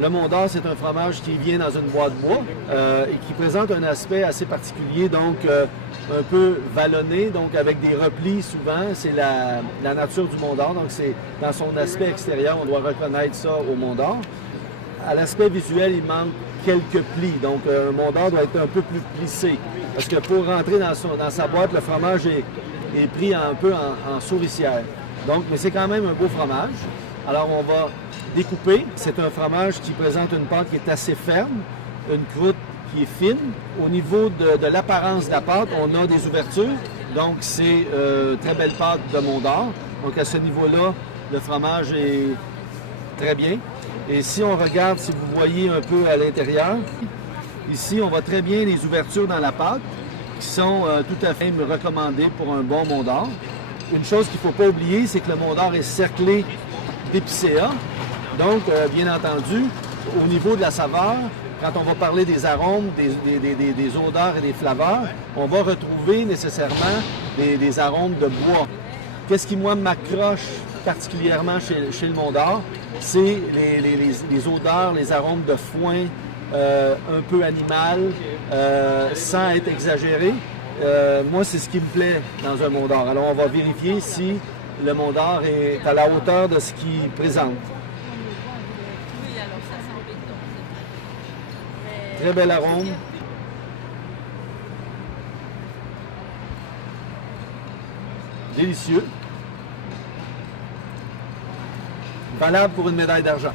Le Mont d'Or, c'est un fromage qui vient dans une boîte de bois et qui présente un aspect assez particulier, donc un peu vallonné, donc avec des replis souvent. C'est la nature du Mont d'Or, donc c'est dans son aspect extérieur, on doit reconnaître ça au Mont d'Or. À l'aspect visuel, il manque quelques plis, donc un Mont d'Or doit être un peu plus plissé. Parce que pour rentrer dans sa boîte, le fromage est pris un peu en souricière. Donc, mais c'est quand même un beau fromage. Alors, on va découper. C'est un fromage qui présente une pâte qui est assez ferme, une croûte qui est fine. Au niveau de l'apparence de la pâte, on a des ouvertures. Donc, c'est très belle pâte de Mont d'Or. Donc, à ce niveau-là, le fromage est très bien. Et si on regarde, si vous voyez un peu à l'intérieur, ici, on voit très bien les ouvertures dans la pâte qui sont tout à fait recommandées pour un bon Mont d'Or. Une chose qu'il ne faut pas oublier, c'est que le Mont d'Or est cerclé d'épicéa. Donc, bien entendu, au niveau de la saveur, quand on va parler des arômes, des odeurs et des flaveurs, on va retrouver nécessairement des arômes de bois. Qu'est-ce qui, moi, m'accroche particulièrement chez le Mont d'Or? C'est les odeurs, les arômes de foin, un peu animal, sans être exagéré. Moi, c'est ce qui me plaît dans un Mont d'Or. Alors, on va vérifier si le Mont d'Or est à la hauteur de ce qu'il présente. Oui, alors ça sent béton. Très bel arôme. Délicieux. Valable pour une médaille d'argent.